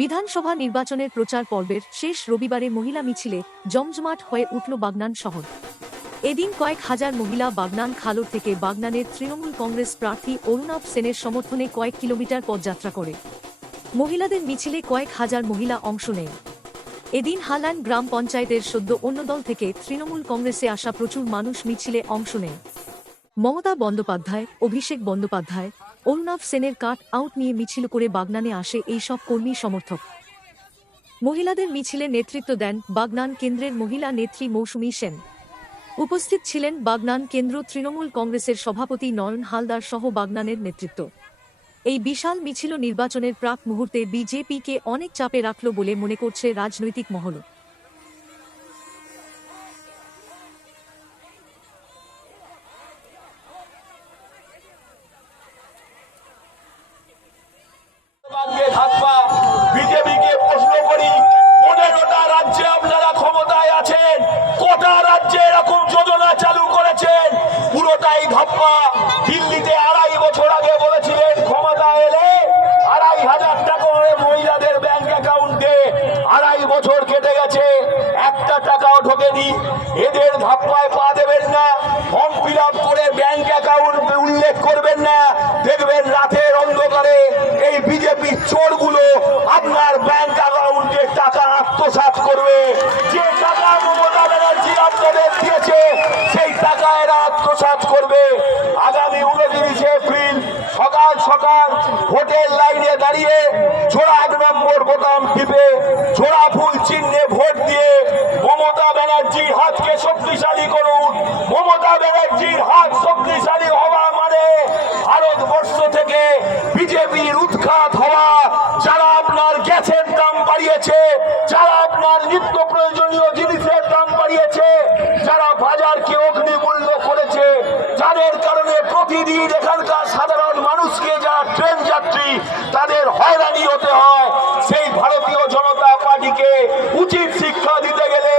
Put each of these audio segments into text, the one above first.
বিধানসভা নির্বাচনের প্রচার পর্বের শেষ রবিবারে মহিলা মিছিলে জমজমাট হয়ে উঠল বাগনান শহর। এদিন কয়েক হাজার মহিলা বাগনান খালর থেকে বাগনানের তৃণমূল কংগ্রেস প্রার্থী অরুণাভ সেনের সমর্থনে কয়েক কিলোমিটার পদযাত্রা করে। মহিলাদের মিছিলে কয়েক হাজার মহিলা অংশ নেয়। এদিন হালান গ্রাম পঞ্চায়েতের সদ্য অন্য দল থেকে তৃণমূল কংগ্রেসে আসা প্রচুর মানুষ মিছিলে অংশ নেয়। মমতা বন্দ্যোপাধ্যায়, অভিষেক বন্দ্যোপাধ্যায়, অরুণাভ সেনের কাট আউট নিয়ে মিছিল করে বাগনানে আসে এই সব কর্মী সমর্থক। মহিলাদের মিছিলে নেতৃত্ব দেন বাগনান কেন্দ্রের মহিলা নেত্রী মৌসুমী সেন। উপস্থিত ছিলেন বাগনান কেন্দ্র তৃণমূল কংগ্রেসের সভাপতি নয়ন হালদার সহ বাগনানের নেতৃত্ব। এই বিশাল মিছিল নির্বাচনের প্রাক মুহূর্তে বিজেপিকে অনেক চাপে রাখল বলে মনে করছে রাজনৈতিক মহল। বিজেপিকে প্রশ্ন করি, 15টা রাজ্যে আপনারা ক্ষমতায় আছেন, কটা রাজ্যে এরকম যোজনা চালু করেছেন? পুরোটাই ধাপ্পা। দিল্লিতে 2.5 বছর আগে বলেছিলেন ক্ষমতা এলে 2,500 টাকা করে মহিলাদের ব্যাংক অ্যাকাউন্টে। 2.5 বছর কেটে গেছে, একটা টাকাও ঢোকেনি। এদের ধাপ্পায় পা দেবেন না, ফর্ম ফিল আপ করে ব্যাংক অ্যাকাউন্ট উল্লেখ করবেন না। দেখবেন রাতের অন্ধকারে এই বিজেপি চোরগুলো আপনার ব্যাংক অ্যাকাউন্টে টাকা আত্মসাৎ করবে। যে টাকা মমতা ব্যানার্জি আপনাদের দিয়েছে সেই টাকা এরা আত্মসাৎ করবে। আগামী 29 এপ্রিল সকাল সকাল ভোটের লাইনে দাঁড়িয়ে জোড়া 1 নম্বর বোতাম টিপে জোড়া ফুল চিহ্নে ভোট দিয়ে মমতা ব্যানার্জির হাতকে শক্তিশালী করুন। মমতা ব্যানার্জির হাত শক্তিশালী হওয়া মানে ভারতবর্ষ থেকে বিজেপির উৎখাত হওয়া। যারা আপনার গ্যাসের দাম বাড়িয়েছে, যারা আপনার নিত্য প্রয়োজনীয় জিনিসের দাম বাড়িয়েছে, যারা বাজারকে অগ্নিমূল্য করেছে, যাদের কারণে প্রতিদিন এখানকার সাধারণ মানুষকে যারা ট্রেন যাত্রী তাদের হয়রানি হতে হয়, সেই ভারতীয় জনতা পার্টিকে উচিত শিক্ষা দিতে গেলে,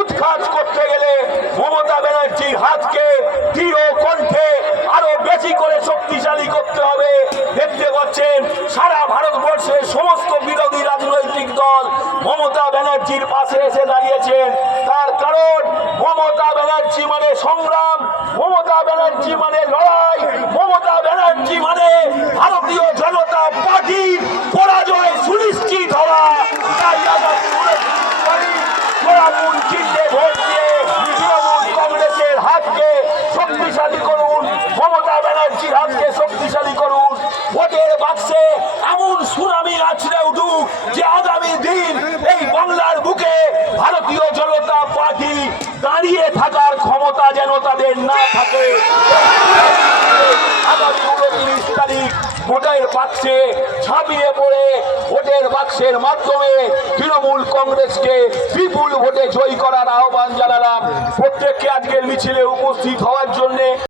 উৎখাত করতে গেলে মমতা ব্যানার্জির হাতকে দৃঢ় কণ্ঠে আরো বেশি করে শক্তিশালী করতে হবে। দেখতে পাচ্ছেন সারা ভারতবর্ষের সমস্ত বিরোধী রাজনৈতিক দল মমতা ব্যানার্জির পাশে এসে দাঁড়িয়েছেন। তার কারণ মমতা ব্যানার্জি মানে সংগ্রাম, মমতা ব্যানার্জি মানে লড়াই, মমতা ব্যানার্জি মানে ভারতীয় জনতা পার্টির পরাজয় সুনিশ্চিত হওয়া। তাই তৃণমূল চিহ্নে ভোট দিয়ে তৃণমূল কংগ্রেসের হাতকে শক্তিশালী করুন, মমতা ব্যানার্জির হাতকে শক্তিশালী করুন। ভোটের বাক্সে এমন সুনামি আছড়ে উঠুক যে আগামী দিন এই বাংলার বুকে ভারতীয় জনতা পার্টি দাঁড়িয়ে থাকার ক্ষমতা যেন তাদের না থাকে। আগামী 29 তারিখ ভোটের বাক্সে ঝাঁপিয়ে পড়ে ভোটের বাক্সের মাধ্যমে তৃণমূল কংগ্রেসকে বিপুল ভোটে জয়ী করার আহ্বান জানালাম। প্রত্যেককে আজকের মিছিলে উপস্থিত হওয়ার জন্য